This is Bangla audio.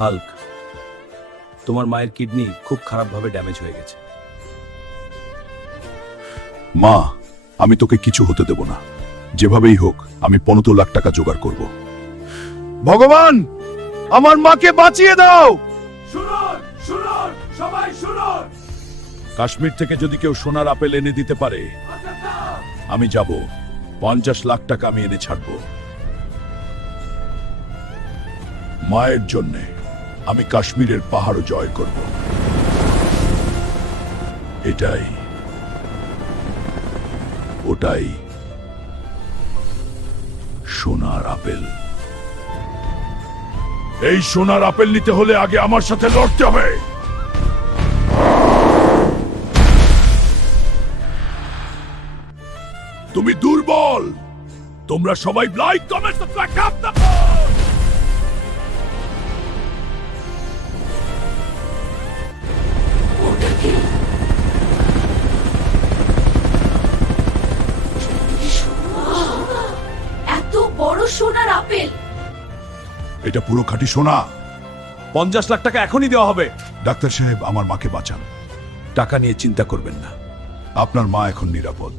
হাল্ক, তোমার মায়ের কিডনি খুব খারাপভাবে ড্যামেজ হয়ে গেছে। মা, আমি তোকে কিছু হতে দেব না। যেভাবেই হোক আমি 15 লাখ টাকা জোগাড় করব। ভগবান, আমার মাকে বাঁচিয়ে দাও। শুনুন, শুনুন, সবাই শুনুন। কাশ্মীর থেকে যদি কেউ সোনার আপেল এনে দিতে পারে, আমি যাব। 50 লাখ টাকা আমি এনে ছাড়ব। মায়ের জন্যে আমি কাশ্মীরের পাহাড়ও জয় করব। এটাই, ওটাই সোনার আপেল। এই সোনার আপেল নিতে হলে আগে আমার সাথে লড়তে হবে। তুমি দুর্বল। তোমরা সবাই লাইক কমেন্ট সাবস্ক্রাইব করতে এত বড় সোনার আপেল! এটা পুরো খাঁটি সোনা। 50 লাখ টাকা এখনই দেওয়া হবে। ডাক্তার সাহেব, আমার মাকে বাঁচান। টাকা নিয়ে চিন্তা করবেন না। আপনার মা এখন নিরাপদ।